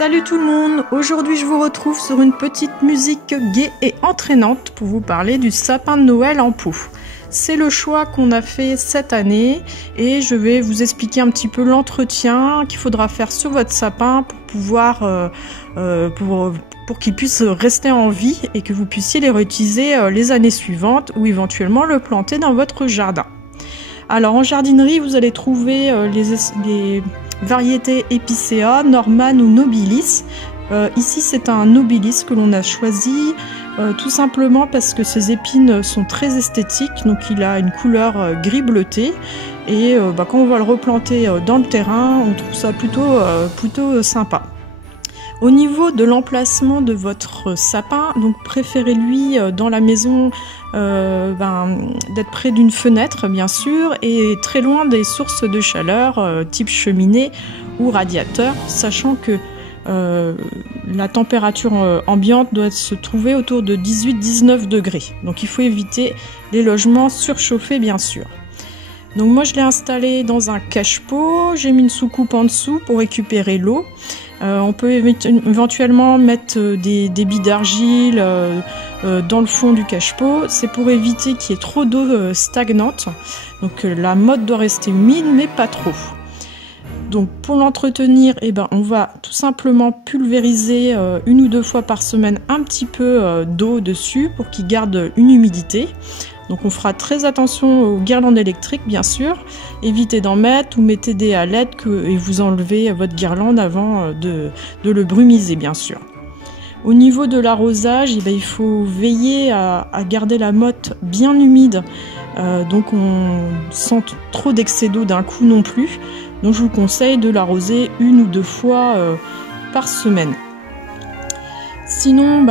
Salut tout le monde, aujourd'hui je vous retrouve sur une petite musique gaie et entraînante pour vous parler du sapin de Noël en pot. C'est le choix qu'on a fait cette année et je vais vous expliquer un petit peu l'entretien qu'il faudra faire sur votre sapin pour pouvoir pour qu'il puisse rester en vie et que vous puissiez les réutiliser les années suivantes ou éventuellement le planter dans votre jardin. Alors en jardinerie, vous allez trouver les variétés Epicéa, Norman ou Nobilis. Ici, c'est un Nobilis que l'on a choisi tout simplement parce que ses épines sont très esthétiques, donc il a une couleur gris bleuté et quand on va le replanter dans le terrain, on trouve ça plutôt sympa. Au niveau de l'emplacement de votre sapin, donc préférez-lui dans la maison d'être près d'une fenêtre bien sûr et très loin des sources de chaleur type cheminée ou radiateur, sachant que la température ambiante doit se trouver autour de 18-19 degrés. Donc il faut éviter les logements surchauffés bien sûr. Donc moi je l'ai installé dans un cache-pot, j'ai mis une soucoupe en dessous pour récupérer l'eau. On peut éventuellement mettre des billes d'argile dans le fond du cache-pot. C'est pour éviter qu'il y ait trop d'eau stagnante. Donc la motte doit rester humide mais pas trop. Donc pour l'entretenir, on va tout simplement pulvériser une ou deux fois par semaine un petit peu d'eau dessus pour qu'il garde une humidité. Donc on fera très attention aux guirlandes électriques bien sûr, évitez d'en mettre ou mettez des à LED et vous enlevez votre guirlande avant de le brumiser bien sûr. Au niveau de l'arrosage, il faut veiller à garder la motte bien humide, donc on sent trop d'excès d'eau d'un coup non plus. Donc je vous conseille de l'arroser une ou deux fois par semaine. Sinon,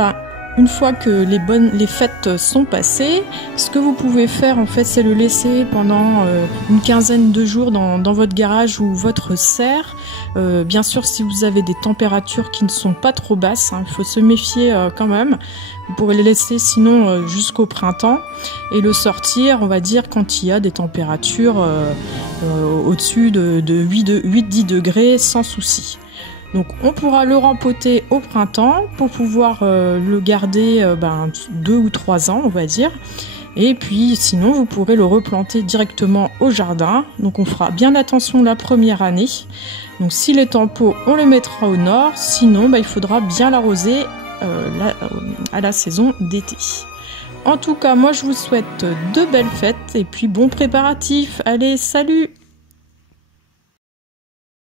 une fois que les fêtes sont passées, ce que vous pouvez faire en fait, c'est le laisser pendant une quinzaine de jours dans votre garage ou votre serre. Bien sûr, si vous avez des températures qui ne sont pas trop basses, il faut se méfier quand même. Vous pourrez les laisser sinon jusqu'au printemps et le sortir, on va dire, quand il y a des températures au-dessus de 8-10 degrés sans souci. Donc on pourra le rempoter au printemps pour pouvoir le garder 2 ou 3 ans on va dire. Et puis sinon vous pourrez le replanter directement au jardin. Donc on fera bien attention la première année. Donc s'il est en pot, on le mettra au nord. Sinon il faudra bien l'arroser à la saison d'été. En tout cas moi je vous souhaite de belles fêtes et puis bon préparatif. Allez, salut!